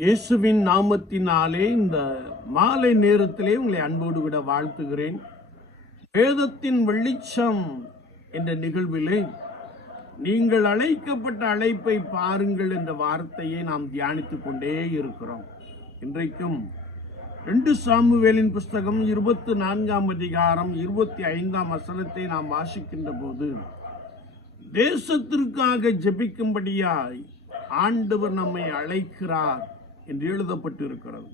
இயேசுவின் நாமத்தினாலே இந்த மாலை நேரத்திலே உங்களை அன்போடு விட வாழ்த்துகிறேன். வேதத்தின் வெளிச்சம் என்ற நிகழ்விலே நீங்கள் அழைக்கப்பட்ட அழைப்பை பாருங்கள் என்ற வார்த்தையை நாம் தியானித்துக் கொண்டே இருக்கிறோம். இன்றைக்கும் ரெண்டு சாமுவேலின் புஸ்தகம் இருபத்தி நான்காம் அதிகாரம் இருபத்தி ஐந்தாம் வசனத்தை நாம் வாசிக்கின்ற போது தேசத்திற்காக ஜெபிக்கும்படியாய் ஆண்டவர் நம்மை அழைக்கிறார். என்று எழுதப்பட்டு இருக்கிறது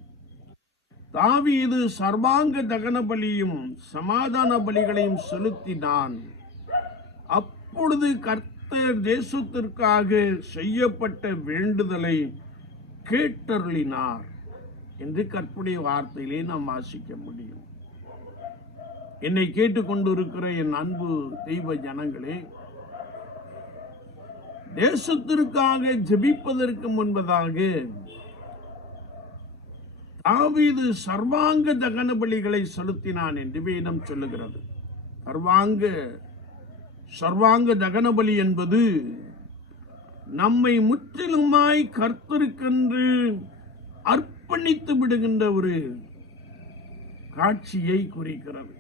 தாவீது சர்வாங்க தகன பலியும் சமாதான பலிகளையும் செலுத்தினான். அப்பொழுது கர்த்தர் தேசத்திற்காக செய்யப்பட்ட வேண்டுதலை கேட்டருளினார் என்று கற்புடைய வார்த்தையிலே நாம் வாசிக்க முடியும். என்னை கேட்டுக்கொண்டிருக்கிற என் அன்பு தெய்வ ஜனங்களே தேசத்திற்காக ஜெபிப்பதற்கு முன்பதாக தாவீது சர்வாங்க தகன பலிகளை செலுத்தினான் என்று வேதம் சொல்லுகிறது. சர்வாங்க சர்வாங்க தகன பலி என்பது நம்மை முற்றிலுமாய் கர்த்தருக்கென்று அர்ப்பணித்து விடுகின்ற ஒரு காட்சியை குறிக்கிறது.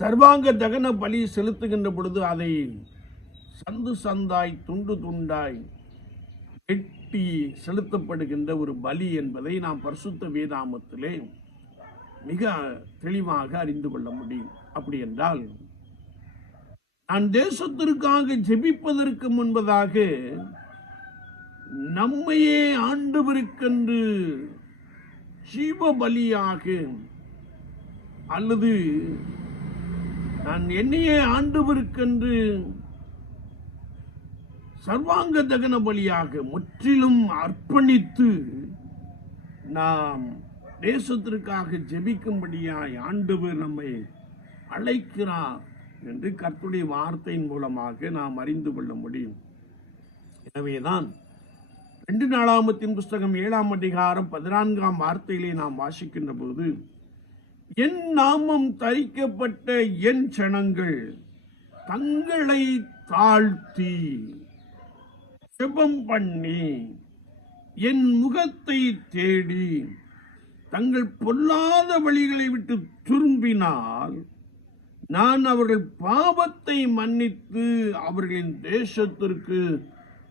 சர்வாங்க தகன பலி செலுத்துகின்ற பொழுது அதை சந்து சந்தாய் துண்டு துண்டாய் கட்டி செலுத்தப்படுகின்ற ஒரு பலி என்பதை நாம் பரிசுத்த வேதாமத்திலே மிக தெளிவாக அறிந்து கொள்ள முடியும். அப்படி என்றால் நான் தேசத்திற்காக ஜெபிப்பதற்கு முன்பதாக நம்மையே ஆண்டவருக்கென்று ஜீவ பலியாக அல்லது நான் என்னையே ஆண்டவருக்கென்று சர்வாங்க தகன பலியாக முற்றிலும் அர்ப்பணித்து நாம் தேசத்திற்காக ஜெபிக்கும்படியாய் ஆண்டவர் நம்மை அழைக்கிறார் என்று கர்த்துடைய வார்த்தையின் மூலமாக நாம் அறிந்து கொள்ள முடியும். எனவேதான் ரெண்டு நாளாமத்தின் புஸ்தகம் ஏழாம் அதிகாரம் பதினான்காம் வார்த்தையிலே நாம் வாசிக்கின்ற போது என் நாமம் தரிக்கப்பட்ட என் ஜனங்கள் தங்களை தாழ்த்தி ஜெபம் பண்ணி என் முகத்தை தேடி தங்கள் பொல்லாத வழிகளை விட்டு திரும்பினால் நான் அவர்கள் பாவத்தை மன்னித்து அவர்களின் தேசத்திற்கு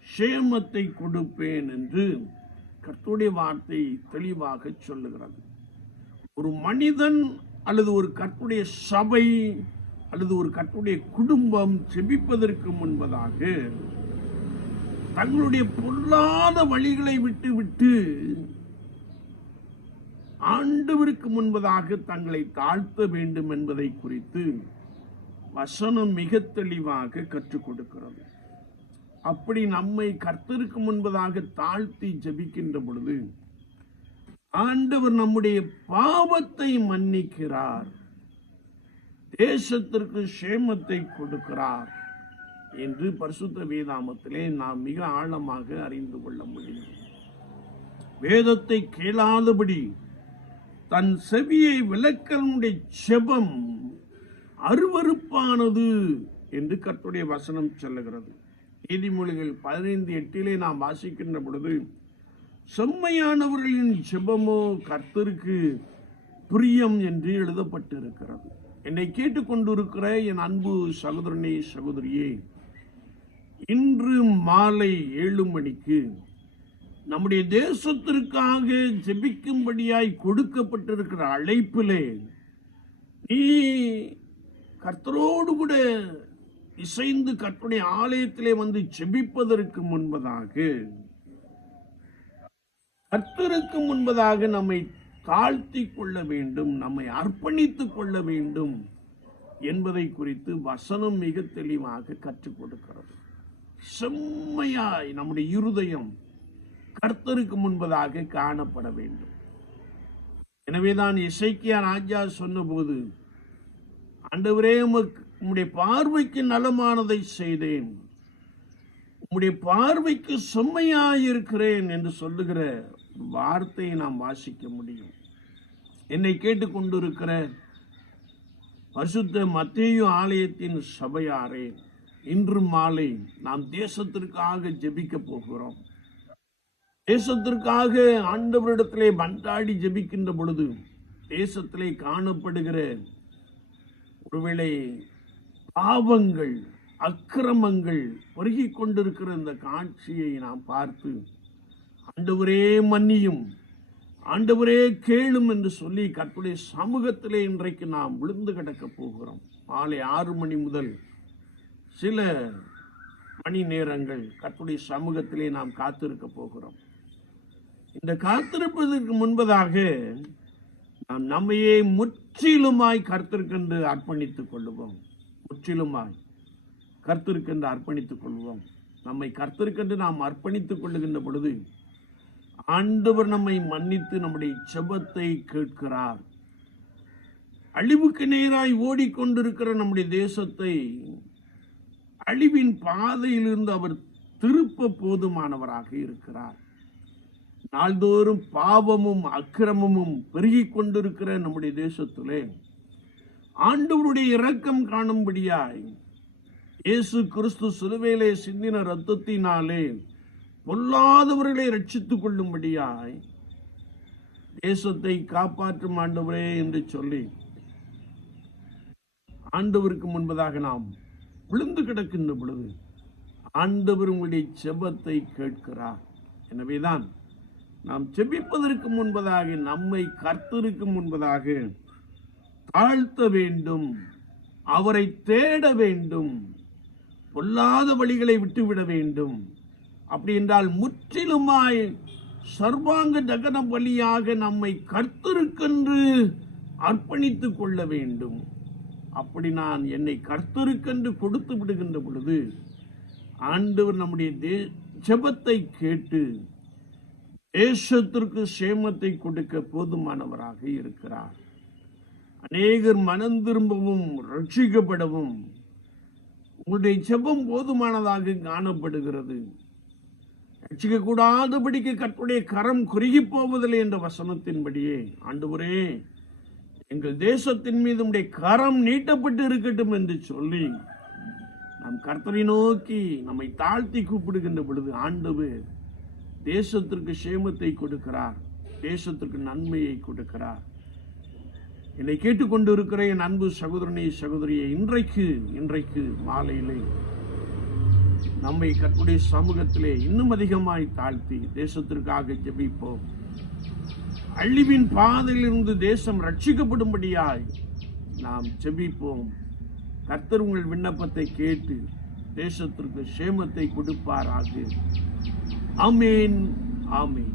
சேமத்தை கொடுப்பேன் என்று கர்த்தருடைய வார்த்தை தெளிவாக சொல்லுகிறது. ஒரு மனிதன் அல்லது ஒரு கர்த்தருடைய சபை அல்லது ஒரு கர்த்தருடைய குடும்பம் செபிப்பதற்கு முன்பதாக தங்களுடைய பொல்லாத வழிகளை விட்டு விட்டு ஆண்டவருக்கு முன்பதாக தங்களை தாழ்த்த வேண்டும் என்பதை குறித்து வசனம் மிக தெளிவாக கற்றுக் கொடுக்கிறது. அப்படி நம்மை கர்த்தருக்கு முன்பதாக தாழ்த்தி ஜெபிக்கின்ற பொழுது ஆண்டவர் நம்முடைய பாவத்தை மன்னிக்கிறார். தேசத்திற்கு சேமத்தை கொடுக்கிறார். என்று பரிசுத்த வேதாமத்திலே நாம் மிக ஆழமாக அறிந்து கொள்ள முடியும். வேதத்தை கேளாதபடி தன் செவியை விளக்கனுடைய செபம் அருவருப்பானது என்று கர்த்துடைய வசனம் சொல்லுகிறது. நீதிமொழிகள் பதினைந்து எட்டிலே நாம் வாசிக்கின்ற பொழுது செம்மையானவர்களின் செபமோ கர்த்தருக்கு பிரியம் என்று எழுதப்பட்டிருக்கிறது. என்னை கேட்டுக்கொண்டிருக்கிற என் அன்பு சகோதரனே சகோதரியே இன்று மாலை ஏழு மணிக்கு நம்முடைய தேசத்திற்காக ஜெபிக்கும்படியாய் கொடுக்கப்பட்டிருக்கிற அழைப்பிலே நீ கர்த்தரோடு கூட இசைந்து கர்த்தருடைய ஆலயத்திலே வந்து ஜெபிப்பதற்கு முன்பதாக கர்த்தருக்கு முன்பதாக நம்மை தாழ்த்தி கொள்ள வேண்டும் நம்மை அர்ப்பணித்துக் கொள்ள வேண்டும் என்பதை குறித்து வசனம் மிக தெளிவாக கற்றுக் கொடுக்கிறது. செம்மையாய் நம்முடைய இருதயம் கர்த்தருக்கு முன்பதாக காணப்பட வேண்டும். எனவே தான் இசைக்கியா ராஜா சொன்னபோது ஆண்டவரே உம்முடைய பார்வைக்கு நலமானதை செய்தேன். உம்முடைய பார்வைக்கு செம்மையாயிருக்கிறேன் என்று சொல்லுகிற வார்த்தையை நாம் வாசிக்க முடியும். என்னை கேட்டுக்கொண்டிருக்கிற பரிசுத்த மத்திய ஆலயத்தின் சபையாரேன் இன்று மாலை நாம் தேசத்திற்காக ஜெபிக்க போகிறோம். தேசத்திற்காக ஆண்டவரிடத்திலே பண்டாடி ஜெபிக்கின்ற பொழுது தேசத்திலே காணப்படுகிற ஒருவேளை பாவங்கள் அக்கிரமங்கள் பெருகிக் கொண்டிருக்கிற இந்த காட்சியை நாம் பார்த்து ஆண்டவரே மன்னியும் ஆண்டவரே கேளும் என்று சொல்லி கற்புடைய சமூகத்திலே இன்றைக்கு நாம் விழுந்து கிடக்கப் போகிறோம். மாலை ஆறு மணி முதல் சில மணி நேரங்கள் கத்துடைய சமூகத்திலே நாம் காத்திருக்க போகிறோம். இந்த காத்திருப்பதற்கு முன்பதாக நாம் நம்மையே முற்றிலுமாய் கர்த்தருக்கென்று அர்ப்பணித்துக் கொள்ளுவோம். முற்றிலுமாய் கர்த்தருக்கென்று அர்ப்பணித்துக் கொள்வோம். நம்மை கர்த்தருக்கென்று நாம் அர்ப்பணித்துக் கொள்ளுகின்ற பொழுது ஆண்டவர் நம்மை மன்னித்து நம்முடைய செபத்தை கேட்கிறார். அழிவுக்கு நேராய் ஓடிக்கொண்டிருக்கிற நம்முடைய தேசத்தை அழிவின் பாதையிலிருந்து அவர் திருப்ப போதுமானவராக இருக்கிறார். நாள்தோறும் பாவமும் அக்கிரமமும் பெருகி கொண்டிருக்கிற நம்முடைய தேசத்திலே ஆண்டவருடைய இரக்கம் காணும்படியாய் இயேசு கிறிஸ்து சிலுவையிலே சிந்தின இரத்தத்தினாலே பொல்லாதவர்களை ரட்சித்துக் கொள்ளும்படியாய் தேசத்தை காப்பாற்றும் ஆண்டவரே என்று சொல்லி ஆண்டவருக்கு முன்பதாக நாம் விழுந்து கிடக்கின்ற பொழுது ஆண்டவர் உங்களுடைய செபத்தை கேட்கிறார். எனவேதான் நாம் செபிப்பதற்கு முன்பதாக நம்மை கர்த்தருக்கு முன்பதாக தாழ்த்த வேண்டும் அவரை தேட வேண்டும் பொல்லாத வழிகளை விட்டுவிட வேண்டும். அப்படி என்றால் முற்றிலுமாய் சர்வாங்க தகன பலியாக நம்மை கர்த்தருக்கென்று அர்ப்பணித்துக் கொள்ள வேண்டும். அப்படி நான் என்னை கர்த்தருக்கென்று கொடுத்து விடுகின்ற பொழுது ஆண்டவர் நம்முடைய தே ஜெபத்தை கேட்டு தேசத்திற்கு சேமத்தை கொடுக்க போதுமானவராக இருக்கிறார். அநேகர் மனம் திரும்பவும் ரட்சிக்கப்படவும் உங்களுடைய ஜெபம் போதுமானதாக காணப்படுகிறது. ரட்சிக்கக்கூடாதபடிக்கு கற்புடைய கரம் குறுகி போவதில்லை என்ற வசனத்தின்படியே ஆண்டவரே எங்கள் தேசத்தின் மீது உடைய கரம் நீட்டப்பட்டு இருக்கட்டும் என்று சொல்லி நம் கர்த்தரை நோக்கி நம்மை தாழ்த்தி கூப்பிடுகின்ற பொழுது ஆண்டவர் தேசத்திற்கு சேமத்தை கொடுக்கிறார் தேசத்திற்கு நன்மையை கொடுக்கிறார். என்னை கேட்டுக்கொண்டிருக்கிற என் அன்பு சகோதரனை சகோதரியை இன்றைக்கு இன்றைக்கு மாலையிலே நம்மை கற்புடைய சமூகத்திலே இன்னும் அதிகமாய் தாழ்த்தி தேசத்திற்காக ஜெபிப்போம். அழிவின் பாதையிலிருந்து தேசம் ரட்சிக்கப்படும்படியாய் நாம் செபிப்போம் கர்த்தர் உங்கள் விண்ணப்பத்தை கேட்டு தேசத்திற்கு சேமத்தை கொடுப்பாராக. ஆமேன் ஆமேன்.